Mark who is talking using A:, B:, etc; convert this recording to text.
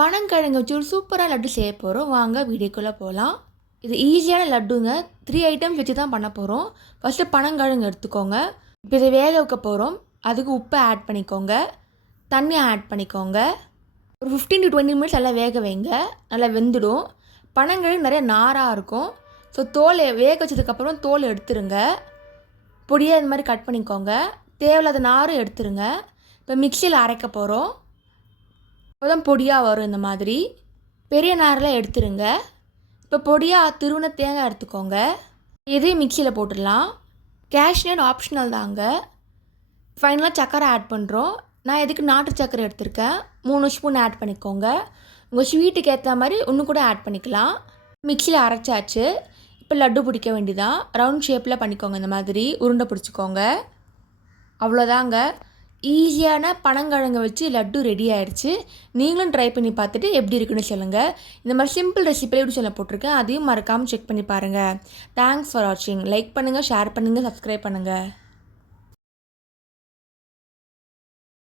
A: பனங்கிழங்கு வச்சு ஒரு சூப்பராக லட்டு செய்ய போகிறோம் வாங்க வீடியோக்குள்ளே போகலாம் இது ஈஸியான லட்டுங்க. த்ரீ ஐட்டம்ஸ் வச்சு தான் பண்ண போகிறோம் ஃபஸ்ட்டு பனங்கிழங்கு எடுத்துக்கோங்க. இப்போ இதை வேக வைக்க போகிறோம் அதுக்கு உப்பை ஆட் பண்ணிக்கோங்க. தண்ணி ஆட் பண்ணிக்கோங்க. ஒரு ஃபிஃப்டீன் டு டுவெண்ட்டி மினிட்ஸ் நல்லா வேக வைங்க. நல்லா வெந்துடும். பனங்கிழங்கு நிறைய நாராக இருக்கும். ஸோ தோல் வேக வச்சதுக்கப்புறம் தோல் எடுத்துருங்க. பொடியாக இந்த மாதிரி கட் பண்ணிக்கோங்க. தேவையில்லாத நாரும் எடுத்துருங்க. இப்போ மிக்சியில் அரைக்க போகிறோம் அப்போதான் பொடியாக வரும் இந்த மாதிரி. பெரிய நாரில் எடுத்துருங்க. இப்போ பொடியாக திருவன தேங்காய் எடுத்துக்கோங்க. இதையும் மிக்சியில் போட்டுடலாம். கேஷ்னியன் ஆப்ஷனல் தாங்க ஃபைனலாக சக்கரை ஆட் பண்ணுறோம் நான் எதுக்கு நாட்டு சக்கரை எடுத்திருக்கேன்? மூணு ஸ்பூன் ஆட் பண்ணிக்கோங்க. உங்கள் ஸ்வீட்டுக்கு ஏற்ற மாதிரி இன்னும் கூட ஆட் பண்ணிக்கலாம். மிக்சியில் அரைச்சாச்சு. இப்போ லட்டு பிடிக்க வேண்டியதான் ரவுண்ட் ஷேப்பில் பண்ணிக்கோங்க இந்த மாதிரி. உருண்டை பிடிச்சிக்கோங்க. அவ்வளோதாங்க ஈஸியான பனங்கிழங்கை வச்சு லட்டு ரெடி ஆயிடுச்சு. நீங்களும் ட்ரை பண்ணி பார்த்துட்டு எப்படி இருக்குன்னு சொல்லுங்கள் இந்த மாதிரி சிம்பிள் ரெசிபி எப்படி சொல்ல போட்டிருக்கேன் அதையும் மறக்காமல் செக் பண்ணி பாருங்கள் தேங்க்ஸ் ஃபார் வாட்சிங் லைக் பண்ணுங்கள் ஷேர் பண்ணுங்கள் சப்ஸ்கிரைப் பண்ணுங்கள்